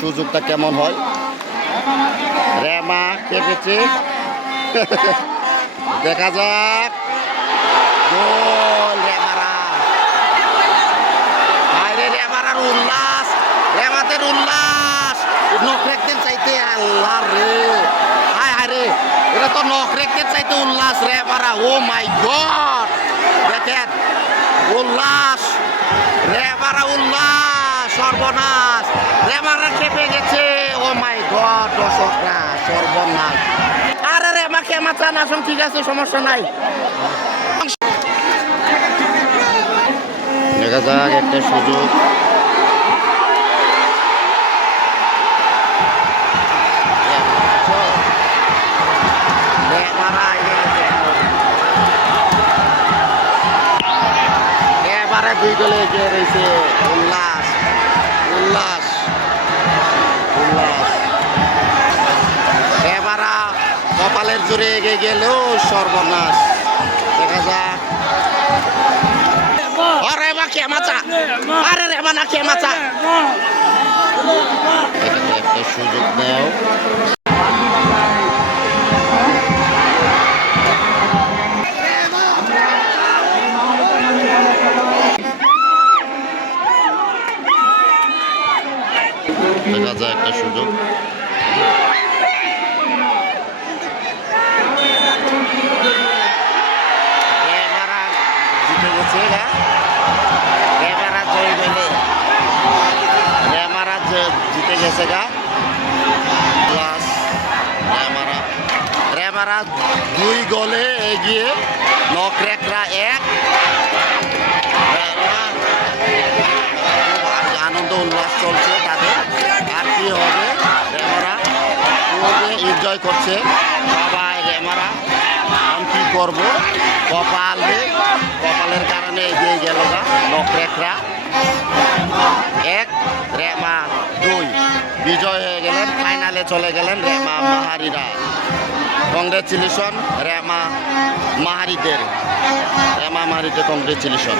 সুযোগটা কেমন হয়। রেমা কেটেছে, দেখা যাক। গোল রেমারা, বাইরে রেমারার উল্লাস, রেমাদের উল্লাস। নখ রেখতেন চাইতে, আল্লাহ রে, হায় হায় রে, এটা তো নখ রেখতেন চাইতে উল্লাস রেমারা। ও মাই গড, দেখেন উল্লাস, রেমারা উল্লাস, সর্বনাশ, রেমারা খেপে গেছে। ও মাই গড, দর্শকরা সর্বনাশ। আরে রেমা খেমা চান আসুন, ঠিক আছে, সমস্যা নাই। দেখা যাক একটা সুযোগ। এবারে দুই গোলে এগিয়ে রয়েছে উল্লাস, উল্লাস, উল্লাস। এবারা কপালের জোরে এগিয়ে গেলেও সর্বনাশ। দেখা যাক। রেমা খেমাচা, আরে রেমা না খেমাচা। একটা সুযোগ নেও। দেখা যায় একটা সুযোগ। রেমারা জিতে গেছে, রেমারা জয় গেলে, রেমারা জিতে গেছে গা। প্লাস রেমারা, রেমারা 2 গোলে এগিয়ে, নকরেকরা 1। আনন্দ উল্লাস চলছে তাদের। আর কি হবে, রেমারা খুবই এনজয় করছে সবাই। রেমারা আমি কি করবো, কপালের কারণে এগিয়ে গেল না নকরেকরা 1, রেমা 2 বিজয় হয়ে গেলেন। ফাইনালে চলে গেলেন রেমা মাহারিরা। কংগ্রেচুলেশন রেমা মাহারিদের, রেমা মাহারিদের কংগ্রেচুলেশন।